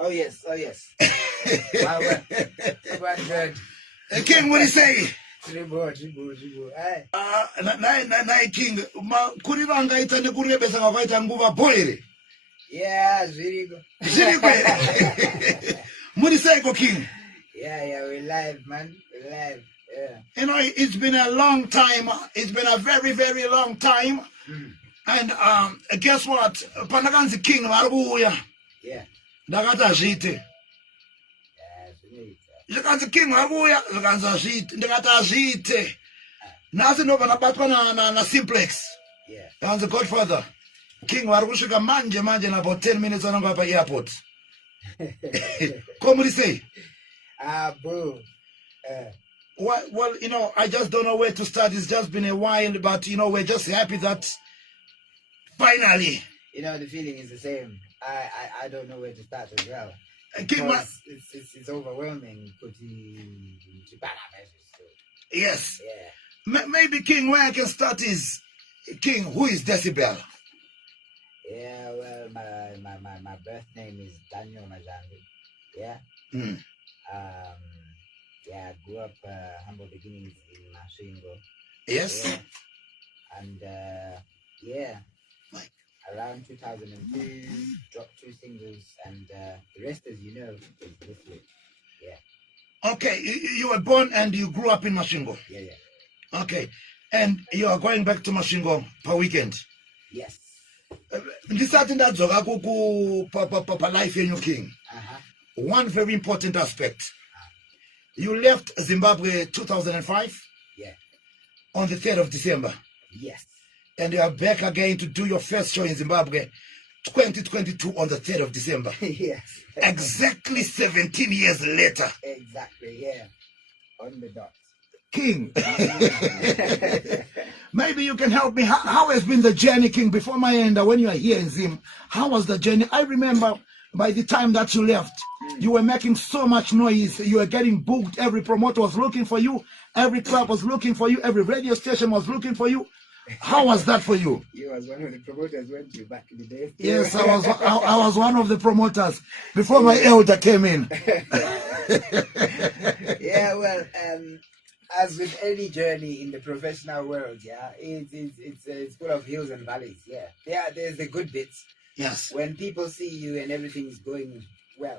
Oh yes. Wow, 200. King, what do you say? Tribo. Aye. Na King, kuri vangaita nekurebesa kwakaita nguva boire. Yeah, Zirigo. What do you say, King? Yeah, we're live, man. We're live. Yeah. You know, it's been a long time. It's been a very, very long time. And guess what? Panaganzi King Maruya. Yeah. Ndakata zvite. Yeah, Zirigo. Zvikanzi King Maruya, zvikanzi zvite. Ndakata zvite. Nasi ndo vanabatwa na simplex. Yeah. And the Godfather. King Marushika manje in about 10 minutes on the airport. Come what do you say? Bro. Well, you know, I just don't know where to start. It's just been a while, but you know, we're just happy that finally. You know, the feeling is the same. I don't know where to start as well. It's overwhelming. Yes. Yeah. Maybe King, where I can start is King. Who is Decibel? Yeah, well, my birth name is Daniel Majandi. Yeah. Yeah, I grew up humble beginnings in Mashingo. Yes. Yeah. And yeah, around 2002, dropped 2 singles, and the rest, as you know, is history. Yeah. Okay, you were born and you grew up in Mashingo. Yeah. Okay, and you are going back to Mashingo per weekend. Yes. This is life in your King. One very important aspect. You left Zimbabwe 2005? Yeah. On the 3rd of December? Yes. And you are back again to do your first show in Zimbabwe 2022 on the 3rd of December? Yes. Exactly 17 years later. Exactly, yeah. On the dot. King, maybe you can help me. How has been the journey, King, before my end, when you are here in Zim? How was the journey? I remember by the time that you left, you were making so much noise. You were getting booked. Every promoter was looking for you. Every club was looking for you. Every radio station was looking for you. How was that for you? You was one of the promoters, weren't you, back in the day? Yes, I was one of the promoters before my elder came in. Yeah, well, as with any journey in the professional world, yeah, it's full of hills and valleys. Yeah, there's the good bits. Yes. When people see you and everything's going well,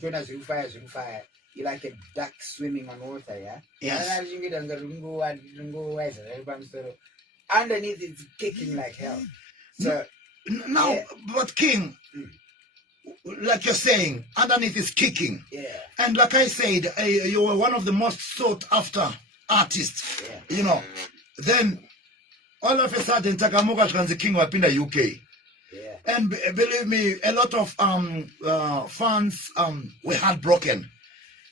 you're like a duck swimming on water, yeah? Yes. Underneath it's kicking like hell. So now, yeah. But King, like you're saying, underneath is kicking. Yeah. And like I said, you were one of the most sought after artists. Yeah. You know. Then all of a sudden Takamuka Transi King were in the UK. Yeah. And believe me, a lot of fans were heartbroken.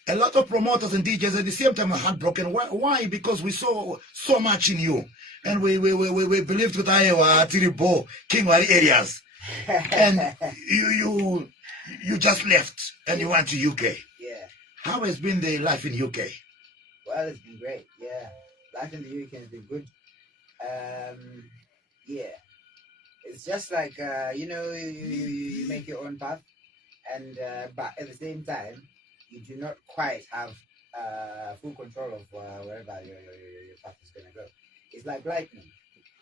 A lot of promoters and DJs at the same time were heartbroken. Why? Because we saw so much in you. And we believed with Iowa, Tiribo, King Wari areas. And you just left and you went to UK. Yeah. How has been the life in UK? Well, it's been great. Yeah. Life in the UK has been good. Yeah. It's just like, you know, you make your own path. And, but at the same time, you do not quite have full control of wherever your path is going to go. It's like lightning.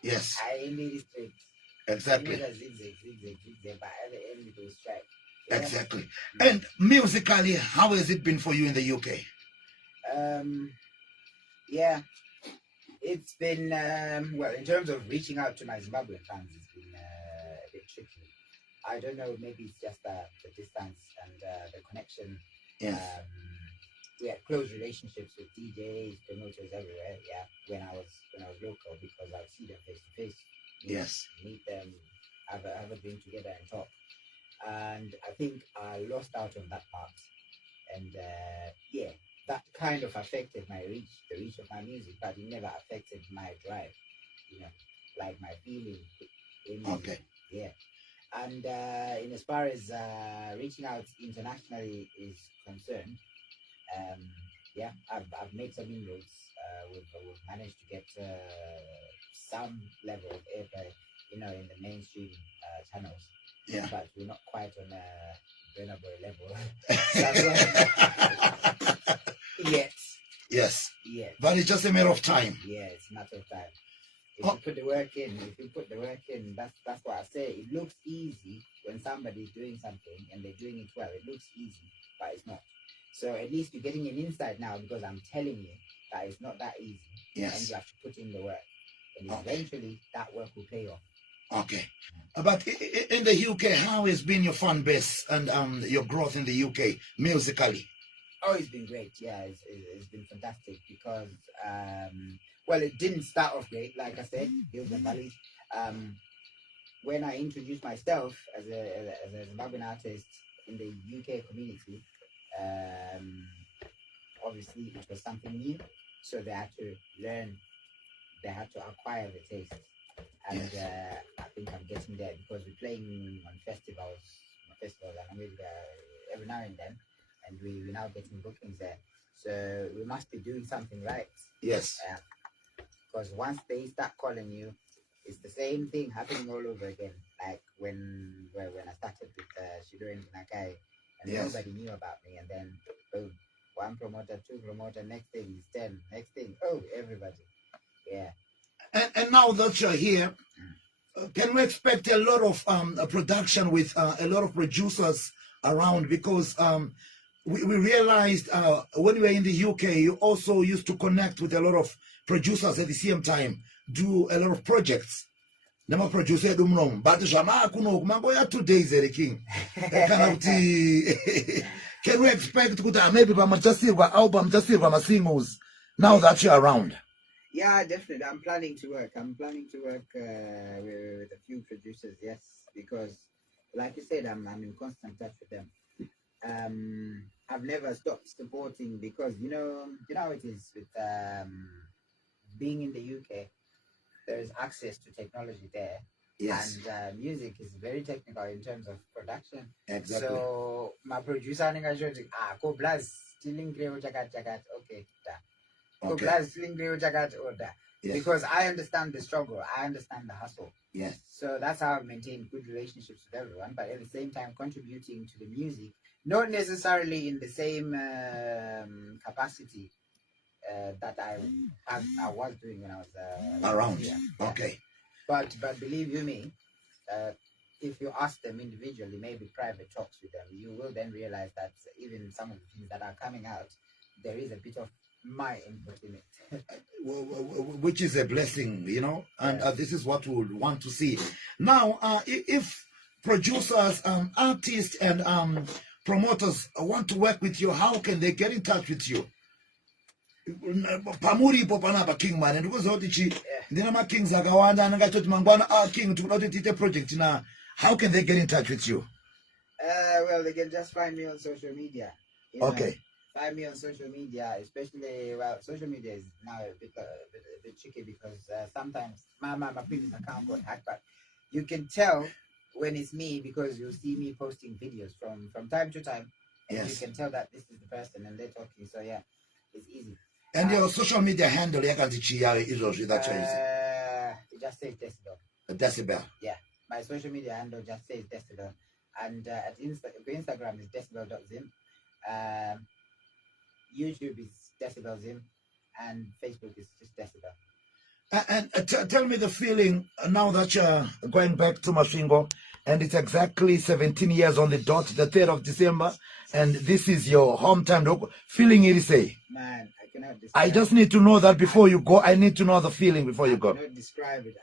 Yes. I made it straight. Exactly. Zigzag, but at the end it will strike. Yeah? Exactly. And musically, how has it been for you in the UK? Yeah, it's been well, in terms of reaching out to my Zimbabwean fans, it's been a bit tricky. I don't know, maybe it's just the distance and the connection. Yes. We had close relationships with DJs, promoters everywhere. Yeah, when I was local, because I would see them face to face. Yes. Meet them, have a drink together and talk. And I think I lost out on that part. And yeah, that kind of affected the reach of my music, but it never affected my drive. You know, like my feeling in music. Okay. Yeah. And in as far as reaching out internationally is concerned, yeah, I've made some inroads. We've managed to get some level of airplay, you know, in the mainstream channels. Yeah. But we're not quite on Burna Boy level. That's yet. Yes. Yeah. But it's just a matter of time. Yeah, it's a matter of time. If you put the work in, that's what I say. It looks easy when somebody's doing something and they're doing it well. It looks easy, but it's not. So at least you're getting an insight now because I'm telling you that it's not that easy. Yes. And you have to put in the work. And eventually that work will pay off. Okay. But in the UK, how has been your fan base and your growth in the UK musically? Oh, it's been great. Yeah, it's been fantastic because, well, it didn't start off great, like I said, hills and valleys. When I introduced myself as a Zimbabwean artist in the UK community, obviously it was something new, so they had to learn, they had to acquire the taste. And I think I'm getting there because we're playing on festivals, and I'm really every now and then. And we're now getting bookings there. So we must be doing something right. Yes. Because once they start calling you, it's the same thing happening all over again. Like when I started with Shido and Nakai, and nobody knew about me. And then, boom, one promoter, two promoter, next thing is 10. Next thing, oh, everybody. Yeah. And now that you're here, can we expect a lot of production with a lot of producers around? Because we realized when we were in the UK, you also used to connect with a lot of producers at the same time, do a lot of projects. Nama producer but kuno 2 days king. Can we expect maybe album singles now that you're around? Yeah, definitely. I'm planning to work with a few producers, yes, because like you said, I'm in constant touch with them. I've never stopped supporting because you know how it is with being in the UK. There is access to technology there, yes, and music is very technical in terms of production. Exactly. So my producer go blast stealing jagat okay, go blast stealing jagat order. Yes. Because I understand the struggle, I understand the hustle. Yes. So that's how I maintain good relationships with everyone, but at the same time contributing to the music, not necessarily in the same capacity that I was doing when I was around. Here. Yeah. Okay. But believe you me, if you ask them individually, maybe private talks with them, you will then realize that even some of the things that are coming out, there is a bit of my input in it. Which is a blessing, you know, and this is what we would want to see. Now, if producers, artists, and promoters want to work with you, how can they get in touch with you? Pamuripo panapa king man and because ndina kings akawanda anangatoti mangwana king tikuti tiite project na. How can they get in touch with you? Well, they can just find me on social media. Okay. Find me on social media, especially, well, social media is now a bit tricky because sometimes my previous account got hacked, but you can tell when it's me because you'll see me posting videos from time to time, and yes, you can tell that this is the person and they're talking. So yeah, it's easy. And your social media handle, that you just say Decibel. Decibel. Yeah, my social media handle just says Decibel, and at Instagram is decibel.zim. YouTube is Decibel Zim, and Facebook is just Decibel. And tell me the feeling now that you're going back to Masvingo, and it's exactly 17 years on the dot, the 3rd of December, and this is your hometown. Feeling it, say? Man, I cannot describe. I just need to know that before you go. I need to know the feeling before you go. I cannot describe it.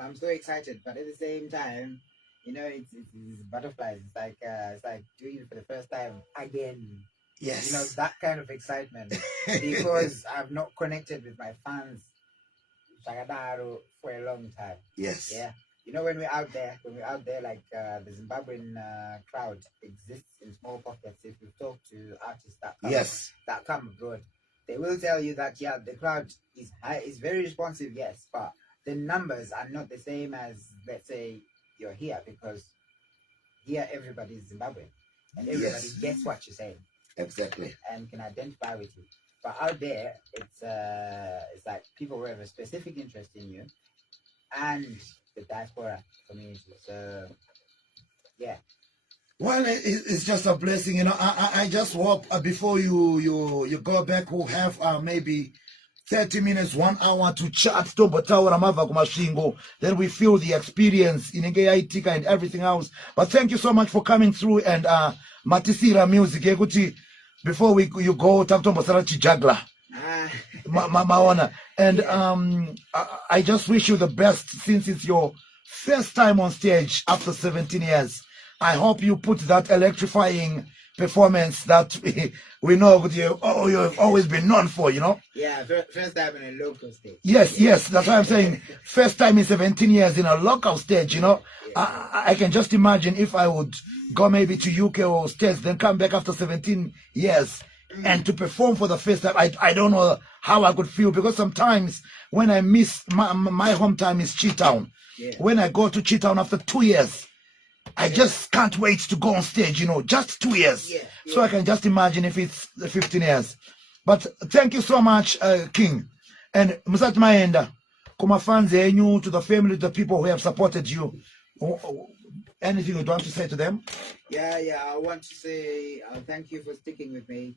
I'm so excited, but at the same time, you know, it's butterflies. It's like doing it for the first time again. Yes. You know, that kind of excitement because I've not connected with my fans for a long time. Yes. Yeah. You know, when we're out there, like the Zimbabwean crowd exists in small pockets. If you talk to artists that come abroad, they will tell you that the crowd is high, is very responsive, yes, but the numbers are not the same as, let's say, you're here, because here everybody is Zimbabwean and everybody gets what you're saying. Exactly. And can identify with you. But out there, it's like people who have a specific interest in you and the diaspora community. So, yeah. Well, it's just a blessing, you know. I just hope before you go back, we'll have maybe 30 minutes, 1 hour to chat. Then we feel the experience in Ngeitika and everything else. But thank you so much for coming through and Matisira music. Before you go, juggler. Maona. And I just wish you the best since it's your first time on stage after 17 years. I hope you put that electrifying performance that we know you've always been known for, you know? Yeah, first time in a local stage. Yes, that's why I'm saying first time in 17 years in a local stage, you know? I can just imagine if I would go maybe to UK or States, then come back after 17 years and to perform for the first time. I don't know how I could feel, because sometimes when I miss my hometown is Cheetown. Yeah. When I go to Cheetown after 2 years, I just can't wait to go on stage, you know, just 2 years. Yeah. So I can just imagine if it's 15 years. But thank you so much, King. And Musat Maenda, Kuma fans, to the family, the people who have supported you. Anything you'd want to say to them? Yeah. I want to say thank you for sticking with me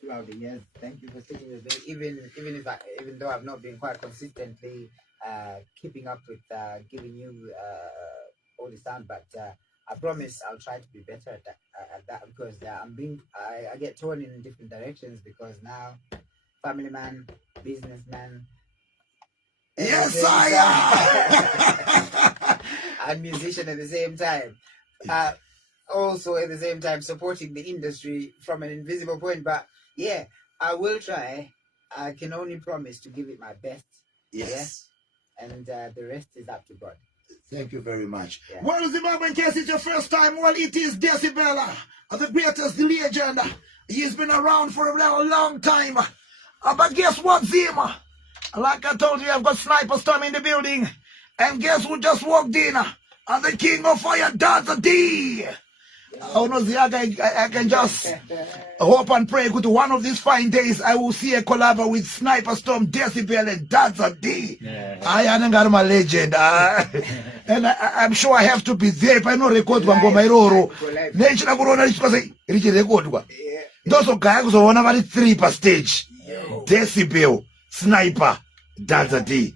throughout the years. Thank you for sticking with me, even though I've not been quite consistently keeping up with giving you all the sound, but I promise I'll try to be better at that because I get torn in different directions because now family man, businessman. Yes, I am. And musician at the same time. Also at the same time supporting the industry from an invisible point. But yeah, I will try. I can only promise to give it my best. Yes. Yeah? And the rest is up to God. Thank you very much. Yeah. Well, Zimbabwe, in case it's your first time, well, it is Decibel, the greatest, the legend. He's been around for a long time. But guess what, Zima? Like I told you, I've got Sniper Storm in the building. And guess who just walked in? And the king of fire, Dadza D. Oh no, I can just hope and pray. Good, one of these fine days, I will see a collab with Sniper Storm, Decibel, and Dadza D. I am my legend. And I'm sure I have to be there. If I know record one go my roro. Nature corona is record one. Those guys are one of 3 per stage. Decibel, Sniper, Dadza D.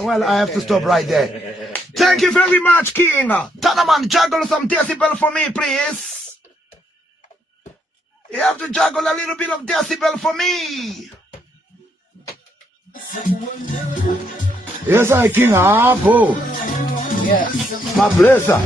Well, I have to stop right there. Thank you very much, King. Tanaman, juggle some Decibel for me, please. You have to juggle a little bit of Decibel for me. Yes, I King Apple. Yes. My blesser.